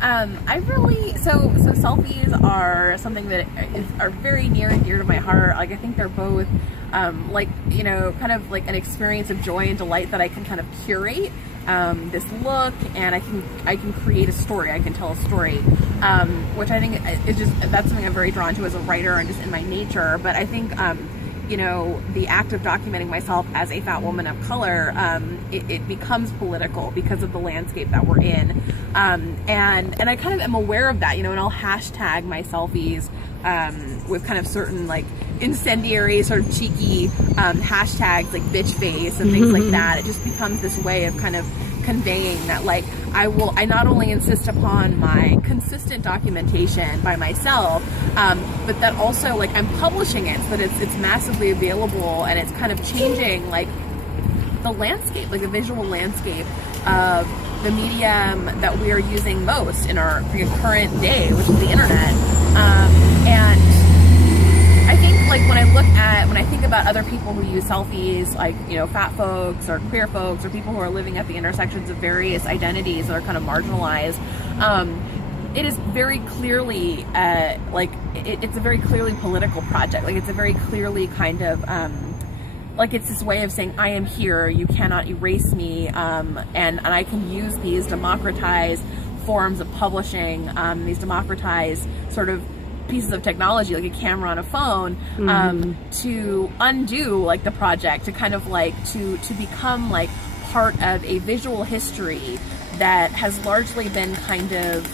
So selfies are something that are very near and dear to my heart. Like, I think they're both, like, you know, kind of like an experience of joy and delight that I can kind of curate this look, and I can create a story. I can tell a story, which I think that's something I'm very drawn to as a writer and just in my nature. But I think, you know, the act of documenting myself as a fat woman of color, it becomes political because of the landscape that we're in. And I kind of am aware of that, you know, and I'll hashtag my selfies with kind of certain like incendiary, sort of cheeky hashtags like bitch face and things like that. It just becomes this way of kind of conveying that, like, I not only insist upon my consistent documentation by myself, but that also, like, I'm publishing it so that it's massively available, and it's kind of changing like the landscape, like the visual landscape of the medium that we are using most in our current day, which is the internet. And I think, like, when I think about other people who use selfies, like, you know, fat folks or queer folks or people who are living at the intersections of various identities that are kind of marginalized, it is very clearly, it's a very clearly political project. Like, it's a very clearly kind of, like, it's this way of saying, I am here, you cannot erase me, and I can use these democratized forms of publishing, these democratized sort of pieces of technology, like a camera on a phone, to undo, like, the project, to kind of, like, to become, like, part of a visual history that has largely been kind of,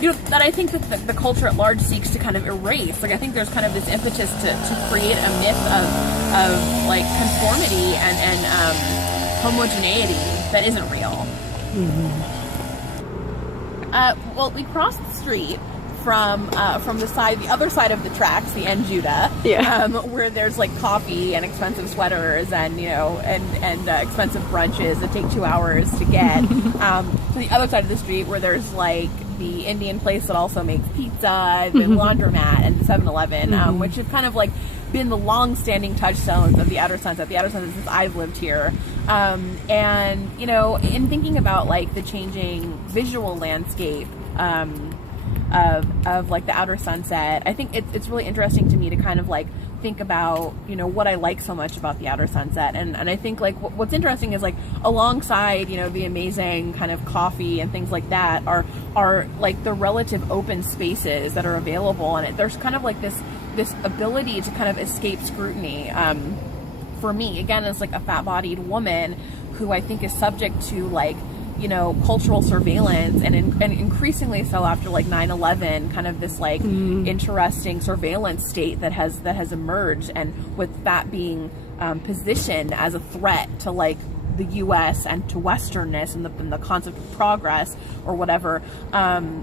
you know, that I think that the culture at large seeks to kind of erase. Like, I think there's kind of this impetus to create a myth of like conformity and homogeneity that isn't real. Well, we crossed the street from the other side of the tracks, the N Judah, where there's like coffee and expensive sweaters and, you know, and expensive brunches that take 2 hours to get. To the other side of the street, where there's like the Indian place that also makes pizza, the laundromat, and the 7-Eleven, which have kind of like been the long-standing touchstones of the Outer Sunset since I've lived here. And, you know, in thinking about like the changing visual landscape of like the Outer Sunset, I think it's really interesting to me to kind of like think about, you know, what I like so much about the Outer Sunset. And I think like what's interesting is, like, alongside, you know, the amazing kind of coffee and things like that are like the relative open spaces that are available. And there's kind of like this ability to kind of escape scrutiny. For me, again, as like a fat-bodied woman who I think is subject to, like, you know, cultural surveillance, and increasingly so after like 9/11, kind of this like interesting surveillance state that has emerged, and with that being positioned as a threat to like the U.S. and to Westernness and the concept of progress or whatever.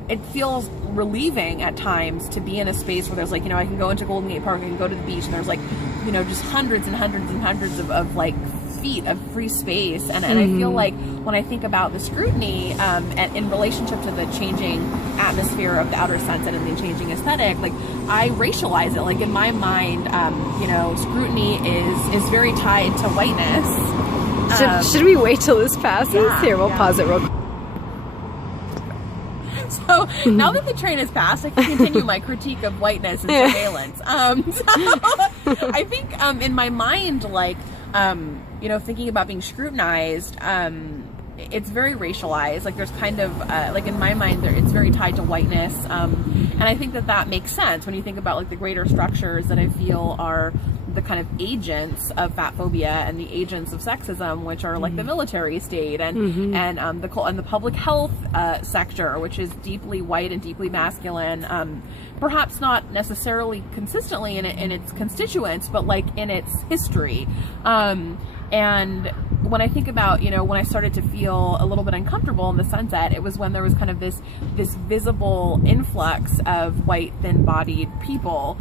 It feels relieving at times to be in a space where there's like, you know, I can go into Golden Gate Park, I can go to the beach, and there's like, you know, just hundreds and hundreds and hundreds of like feet of free space, and I feel like when I think about the scrutiny and in relationship to the changing atmosphere of the Outer Sunset and the changing aesthetic, like, I racialize it. Like, in my mind, you know, scrutiny is very tied to whiteness. Should we wait till this passes? Here, we'll pause it real quick. So now that the train has passed, I can continue my critique of whiteness and surveillance. So I think in my mind, like, you know, thinking about being scrutinized, it's very racialized. Like, there's kind of, like, in my mind, it's very tied to whiteness. And I think that makes sense when you think about, like, the greater structures that I feel are the kind of agents of fat phobia and the agents of sexism, which are like the military state and the public health sector, which is deeply white and deeply masculine. Perhaps not necessarily consistently in its constituents, but like in its history. And when I think about, you know, when I started to feel a little bit uncomfortable in the Sunset, it was when there was kind of this visible influx of white, thin-bodied people,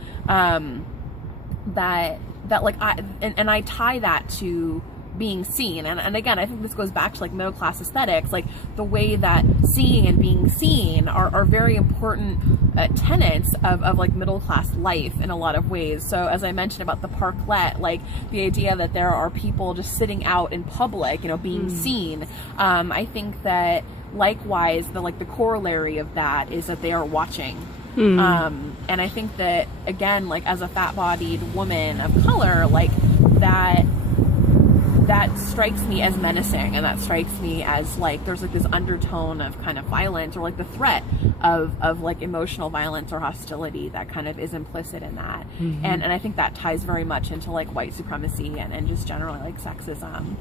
that like I tie that to being seen, and again, I think this goes back to like middle class aesthetics, like the way that seeing and being seen are very important tenets of like middle class life in a lot of ways. So as I mentioned about the parklet, like the idea that there are people just sitting out in public, you know, being seen, I think that likewise, the corollary of that is that they are watching. And I think that, again, like as a fat-bodied woman of color, like that strikes me as menacing, and that strikes me as like there's like this undertone of kind of violence, or like the threat of like emotional violence or hostility that kind of is implicit in that. And I think that ties very much into like white supremacy and just generally like sexism.